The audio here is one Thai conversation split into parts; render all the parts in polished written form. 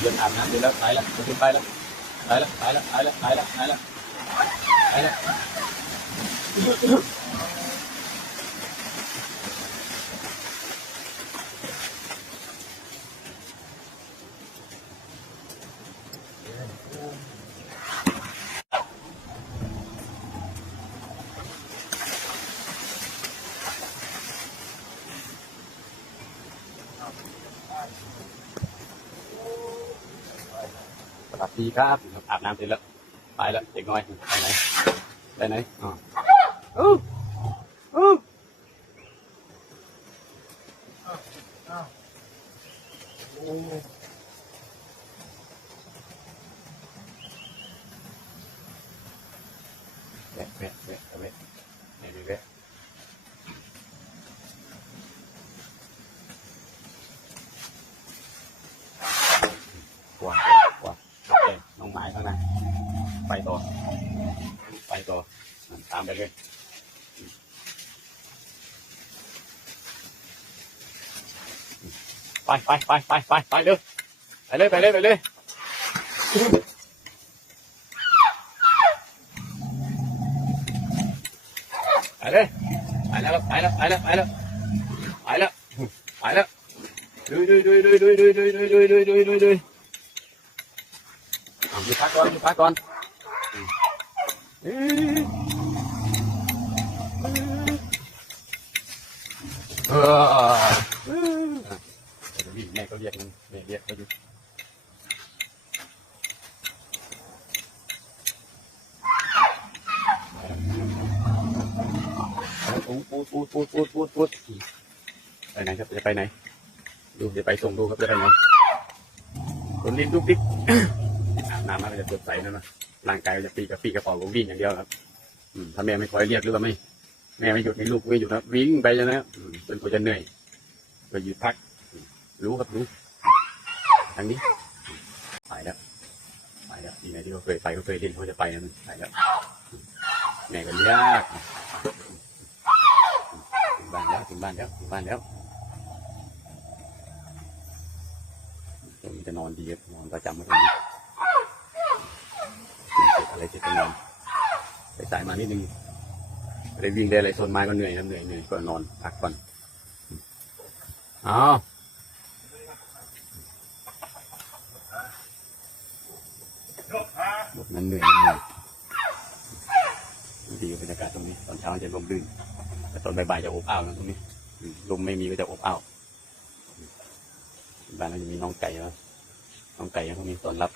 เดินอาบน้ำเสร็จแล้วไปแล้วไปแล้วไปแล้วไปแล้วไปแล้วไปแล้วไปแล้วไปแล้วสวัสดีครับอาบน้ำเสร็จแล้วไปแล้วเด็กน้อยไปไหนไปไหนอ๋อแวะแวะแวะแวะไม่มีแวะกว่ากว่าน้องไม้ข้างในไปต่อไปต่อตามไปเลยไปไปไปไปไปไปเร็วไปเลยไปเลยไปเลยไปเลยไปแล้วไปแล้วไปแล้วไปแล้วไปแล้วไปแล้วดูดูดูดูดูดูดูดูดูดูดูดูหยุดพักก่อนหยุดพักก่อนแม่ก็เรียกมันแม่เรียกก็หยุดปูดไปไหนครับจะไปไหนดูจะไปส่งดูครับจะไปไหนคนลิ้นดุ๊กดิ๊กอาบน้ำมาจะสดใสนั่นนะร่างกายจะปีกระเป๋าวิ่งอย่างเดียวครับถ้าแม่ไม่คอยเรียกหรือว่าไม่แม่ไม่หยุดให้ลูกไม่หยุดนะวิ่งไปจะนะจนกว่าจะเหนื่อยก็หยุดพักรู้ครับรู้ทางนี้ไปแล้วที่ไหนที่เขาเคยไปเขาเคยเล่นเขาจะไปนั่นไปแล้วแม่ก็ยากถึงบ้านแล้วถึงบ้านแล้วถึงบ้านแล้วตรงนี้จะนอนดีครับนอนประจำมาตรงนี้อะไรเสร็จก็นอนไปสายมานิดนึงได้วิ่งได้อะไรโซนไม้ก็เหนื่อยนะเหนื่อยก็นอนพักก่อนอ้าวหมดนั้นเหนื่อยดีบรรยากาศตรงนี้ตอนเช้าจะลมลื่นแต่ตอนบ่ายจะอบอ้าวนะตรงนี้ลมไม่มีก็จะอบอ้าวบ้านเราจะมีน้องไก่แล้วน้องไก่ตรงนี้ต้อนรับ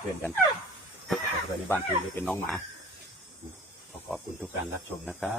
เพื่อนกันในบ้านคือเป็นน้องหมาขอบคุณทุกการรับชมนะครับ